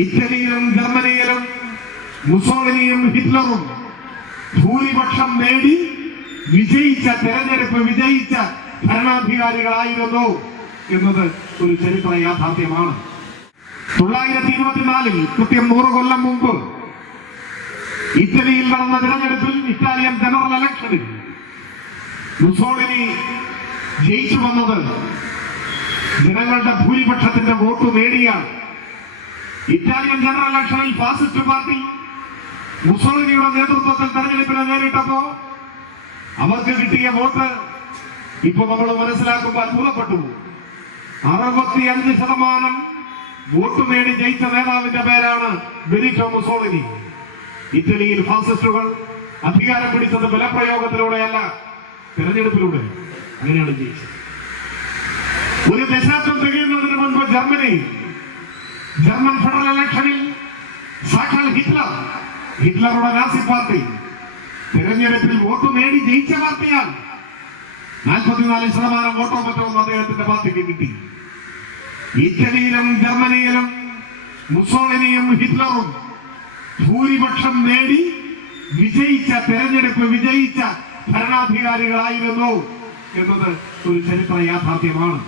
ഇറ്റലിയിലും ജർമ്മനിയിലും മുസോളിനിയും ഹിറ്റ്ലറും ഭൂരിപക്ഷം നേടി തെരഞ്ഞെടുപ്പ് വിജയിച്ച ഭരണാധികാരികളായിരുന്നു എന്നത് ഒരു ചരിത്ര യാഥാർത്ഥ്യമാണ്. 924 കൃത്യം 100 കൊല്ലം മുമ്പ് ഇറ്റലിയിൽ നടന്ന തിരഞ്ഞെടുപ്പിൽ, ഇറ്റാലിയൻ ജനറൽ ഇലക്ഷനിൽ മുസോളിനി ജയിച്ചു വന്നത് ജനങ്ങളുടെ ഭൂരിപക്ഷത്തിന്റെ വോട്ട് നേടിയാണ്. ഇറ്റാലിയൻ ജനറൽ ഇലക്ഷനിൽ ഫാസിസ്റ്റ് പാർട്ടി മുസോളിനിയുടെ നേതൃത്വത്തിൽ തെരഞ്ഞെടുപ്പിനെ നേരിട്ടപ്പോ അവർക്ക് കിട്ടിയ വോട്ട് ഇപ്പൊ നമ്മൾ മനസ്സിലാക്കുമ്പോൾ അത്ഭുതപ്പെട്ടു. 65% വോട്ട് നേടി ജയിച്ച നേതാവിന്റെ പേരാണ് ബെനിറ്റോ മുസോളിനി. ഇറ്റലിയിൽ ഫാസിസ്റ്റുകൾ അധികാരം പിടിച്ചത് ബലപ്രയോഗത്തിലൂടെയല്ല, തെരഞ്ഞെടുപ്പിലൂടെ. അങ്ങനെയാണ് ജയിച്ചത്. ഒരു ദശാബ്ദം തികയുന്നതിന് മുൻപ് ജർമ്മൻ ഫെഡറൽ ഇലക്ഷനിൽ സാക്ഷാൽ ഹിറ്റ്ലറുടെ നാസി പാർട്ടി തെരഞ്ഞെടുപ്പിൽ വോട്ട് നേടി ജയിച്ച പാർട്ടിയാണ്. 44% വോട്ടോ മറ്റോ അദ്ദേഹത്തിന്റെ പാർട്ടിക്ക് കിട്ടി. ഇറ്റലിയിലും ജർമ്മനിയിലും മുസോളിനിയും ഹിറ്റ്ലറും ഭൂരിപക്ഷം നേടി തെരഞ്ഞെടുപ്പ് വിജയിച്ച ഭരണാധികാരികളായിരുന്നു എന്നത് ഒരു ചരിത്ര യാഥാർത്ഥ്യമാണ്.